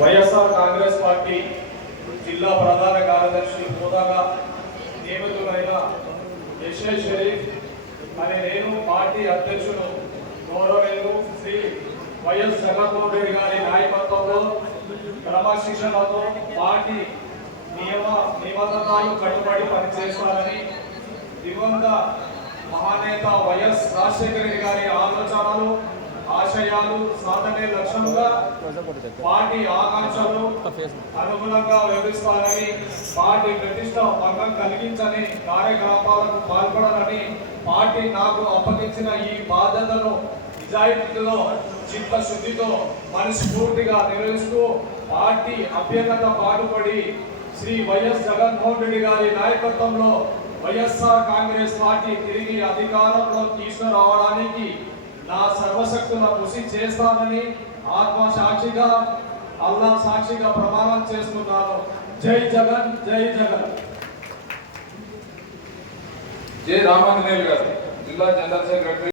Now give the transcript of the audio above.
YSR Congress party జిల్లా ప్రధాన కార్యదర్శి హోదాగా నియమితులైన యశ్వ షరీఫ్ అనే నేను పార్టీ అధ్యక్షుడు గౌరవేందు శ్రీ వైఎస్ జగన్మోహన్ రెడ్డి గారి నాయకత్వంలో క్రమశిక్షణతో పార్టీ నియమ నిబంధనలు కట్టుబడి పనిచేస్తారని దివంగత మహానేత వైఎస్ రాజశేఖర రెడ్డి గారి ఆశయాలు సాధనే లక్ష్యంగా పార్టీ ఆకాంక్షలు అనుగుణంగా వ్యవహరిస్తారని పార్టీ ప్రతిష్ట భంగం కలిగించని కార్యకలాపాలకు పాల్పడరని పార్టీ నాకు అప్పగించిన ఈ బాధ్యతను నిజాయితీతో చిత్తశుద్ధితో మనస్ఫూర్తిగా నిర్వహిస్తూ పార్టీ అభ్యర్థత పాటుపడి శ్రీ వైఎస్ జగన్మోహన్ రెడ్డి గారి నాయకత్వంలో వైఎస్ఆర్ కాంగ్రెస్ పార్టీ తిరిగి అధికారంలో తీసుకురావడానికి నా సర్వ సర్వశక్తుల కృషి చేస్తానని ఆత్మ సాక్షిగా అల్లా సాక్షిగా ప్రమాణం చేస్తున్నాను. జై జగన్ జై జగన్. జై రామాంజనేయులు గారు జిల్లా జనరల్ సెక్రటరీ